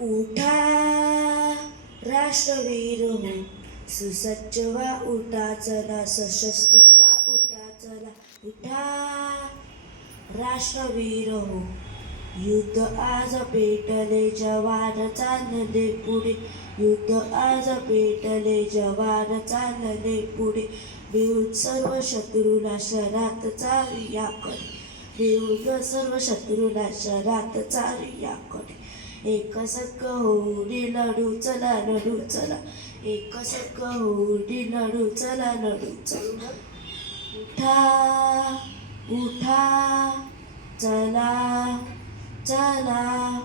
उठा राष्ट्रवीर हो, सुसज्ज व्हा उठा चला, सशस्त्र व्हा उठा चला. उठा राष्ट्रवीर हो, युद्ध आज पेटले, जवान चालले पुढे. युद्ध आज पेटले, जवान चालले पुढे. भिवून सर्व शत्रूला शरात चालूयाकडे. भिवून सर्व शत्रूला शरात चालूयाकडे. एक संघ होऊन लढू चला, लढू चला. एक संघ होऊन लढू चला, लढू चला. उठा उठा चला चला.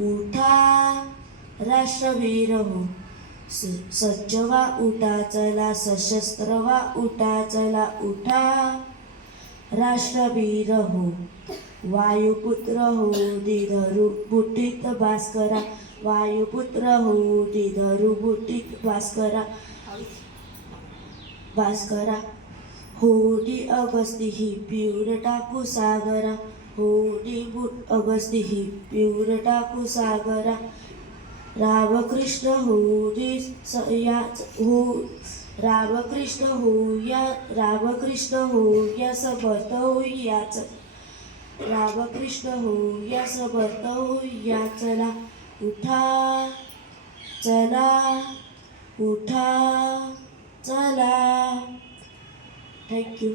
उठा राष्ट्रवीर हो, सज्ज व्हा उठा चला, सशस्त्र व्हा उठा चला. उठा राष्ट्रवीर हो, वायुपुत्र हो धरू बुटीत भास्करा. वायुपुत्र हो धरू बुटीत भास्करा. भास्करा होडी अगस्ती ही पिऊन टाकू सागरा. होडी अगस्ती ही पिऊन टाकू सागरा. रामकृष्ण होडी याच हो, रामकृष्ण होऊया, रामकृष्ण होऊया समर्थ होऊयाच. रामकृष्ण होऊया समर्थ होऊया चला. उठा चला, उठा चला. थँक्यू.